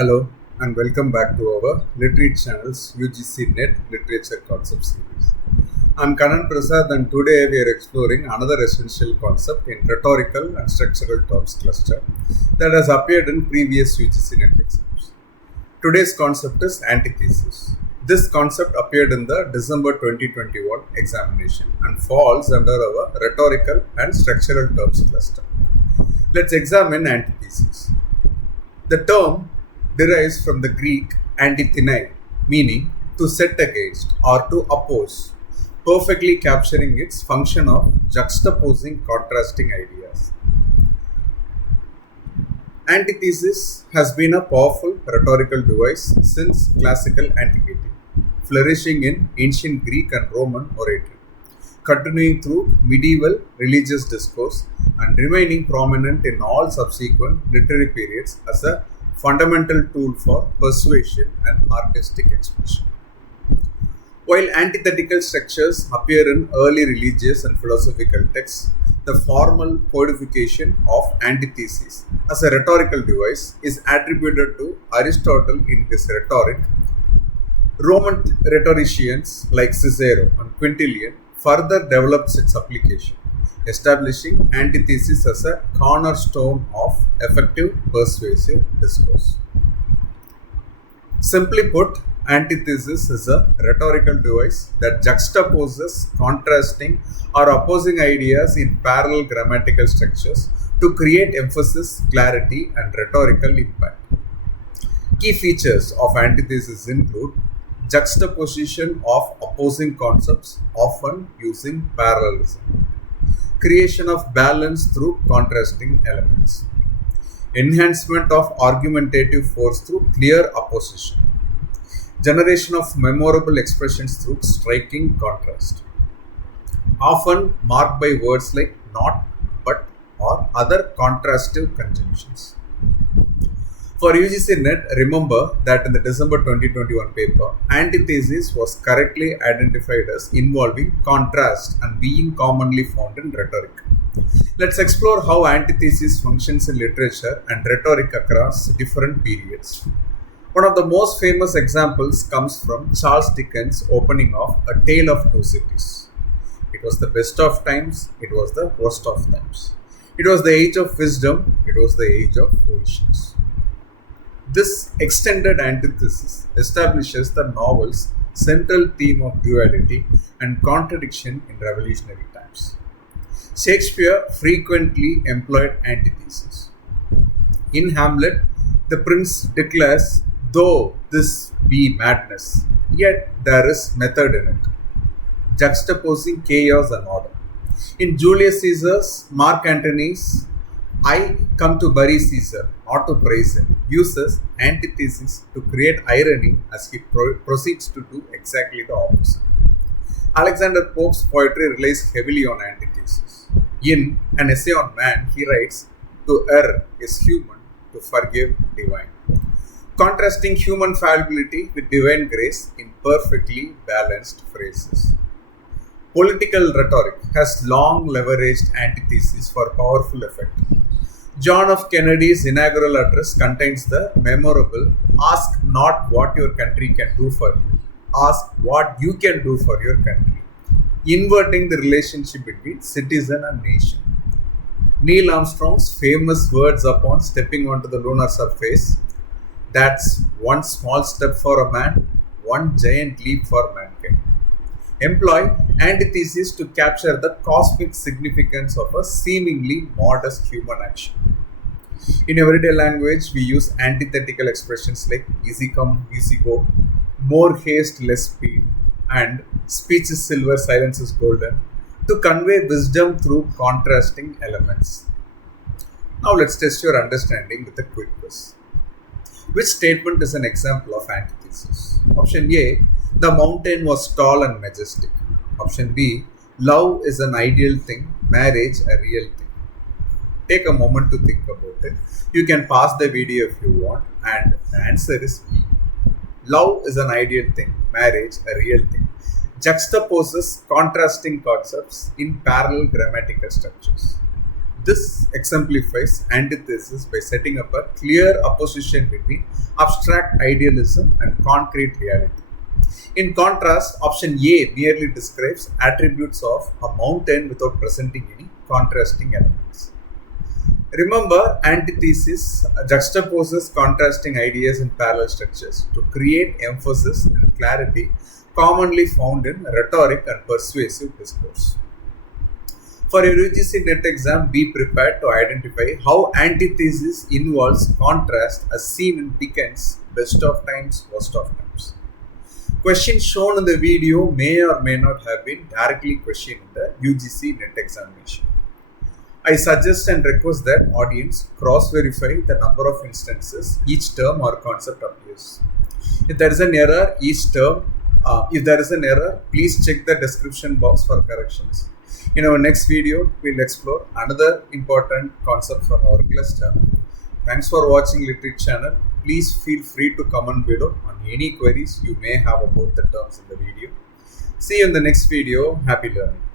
Hello and welcome back to our Literary Channel's UGC NET Literature Concept Series. I'm Kanan Prasad and today we are exploring another essential concept in rhetorical and structural terms cluster that has appeared in previous UGC NET exams. Today's concept is antithesis. This concept appeared in the December 2021 examination and falls under our rhetorical and structural terms cluster. Let's examine antithesis. The term derives from the Greek antithene, meaning to set against or to oppose, perfectly capturing its function of juxtaposing contrasting ideas. Antithesis has been a powerful rhetorical device since classical antiquity, flourishing in ancient Greek and Roman oratory, continuing through medieval religious discourse and remaining prominent in all subsequent literary periods as a fundamental tool for persuasion and artistic expression. While antithetical structures appear in early religious and philosophical texts, the formal codification of antithesis as a rhetorical device is attributed to Aristotle in his Rhetoric. Roman rhetoricians like Cicero and Quintilian further developed its application, establishing antithesis as a cornerstone of effective persuasive discourse. Simply put, antithesis is a rhetorical device that juxtaposes contrasting or opposing ideas in parallel grammatical structures to create emphasis, clarity, and rhetorical impact. Key features of antithesis include juxtaposition of opposing concepts, often using parallelism, creation of balance through contrasting elements, enhancement of argumentative force through clear opposition, generation of memorable expressions through striking contrast, often marked by words like not, but, or other contrastive conjunctions. For UGC NET, remember that in the December 2021 paper, antithesis was correctly identified as involving contrast and being commonly found in rhetoric. Let's explore how antithesis functions in literature and rhetoric across different periods. One of the most famous examples comes from Charles Dickens' opening of A Tale of Two Cities. It was the best of times, it was the worst of times. It was the age of wisdom, it was the age of foolishness. This extended antithesis establishes the novel's central theme of duality and contradiction in revolutionary times. Shakespeare frequently employed antithesis. In Hamlet, the prince declares, "Though this be madness, yet there is method in it," juxtaposing chaos and order. In Julius Caesar's Mark Antony's "I come to bury Caesar, not to praise him," uses antithesis to create irony as he proceeds to do exactly the opposite. Alexander Pope's poetry relies heavily on antithesis. In An Essay on Man, he writes, "To err is human, to forgive divine," contrasting human fallibility with divine grace in perfectly balanced phrases. Political rhetoric has long leveraged antithesis for powerful effect. John F. Kennedy's inaugural address contains the memorable "Ask not what your country can do for you, ask what you can do for your country," inverting the relationship between citizen and nation. Neil Armstrong's famous words upon stepping onto the lunar surface, "That's one small step for a man, one giant leap for mankind," employ antithesis to capture the cosmic significance of a seemingly modest human action. In everyday language, we use antithetical expressions like "easy come, easy go," "more haste, less speed," and "speech is silver, silence is golden," to convey wisdom through contrasting elements. Now let's test your understanding with a quick quiz. Which statement is an example of antithesis? Option A, "The mountain was tall and majestic." Option B, "Love is an ideal thing, marriage a real thing." Take a moment to think about it. You can pause the video if you want, and the answer is B. Love is an ideal thing, marriage a real thing, juxtaposes contrasting concepts in parallel grammatical structures. This exemplifies antithesis by setting up a clear opposition between abstract idealism and concrete reality. In contrast, option A merely describes attributes of a mountain without presenting any contrasting elements. Remember, antithesis juxtaposes contrasting ideas in parallel structures to create emphasis and clarity commonly found in rhetoric and persuasive discourse. For your UGC NET exam, be prepared to identify how antithesis involves contrast as seen in Dickens' Best of Times, Worst of Times. Questions shown in the video may or may not have been directly questioned in the UGC NET examination. I suggest and request that audience cross-verify the number of instances each term or concept appears. If there is an error, please check the description box for corrections. In our next video, we'll explore another important concept from our cluster. Thanks for watching Literate channel. Please feel free to comment below on any queries you may have about the terms in the video. See you in the next video. Happy learning.